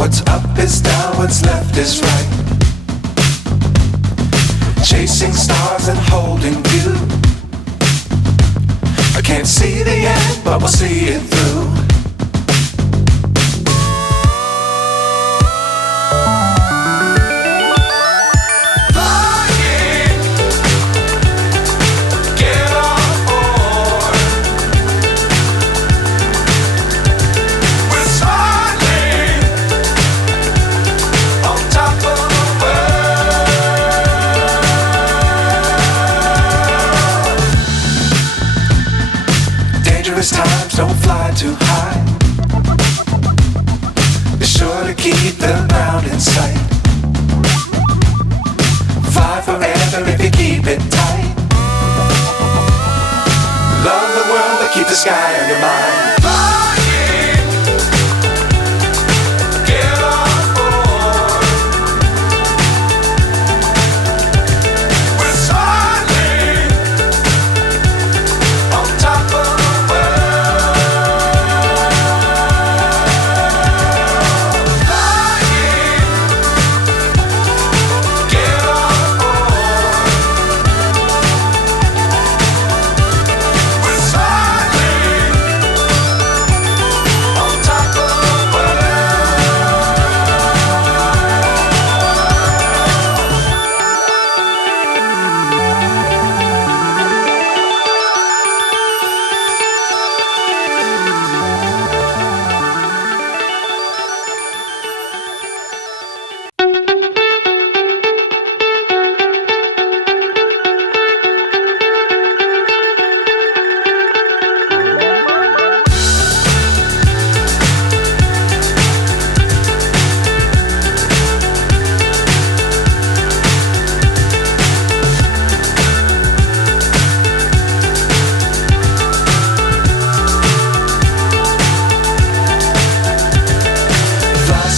What's up is down, what's left is right. Chasing stars and holding you. I can't see the end, but we'll see it through. Times don't fly too high. Be sure to keep the ground in sight. Fly forever if you keep it tight. Love the world but keep the sky on your mind.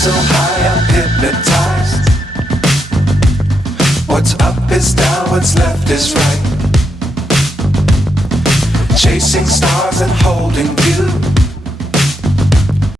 So high I'm hypnotized. What's up is down, what's left is right. Chasing stars and holding you.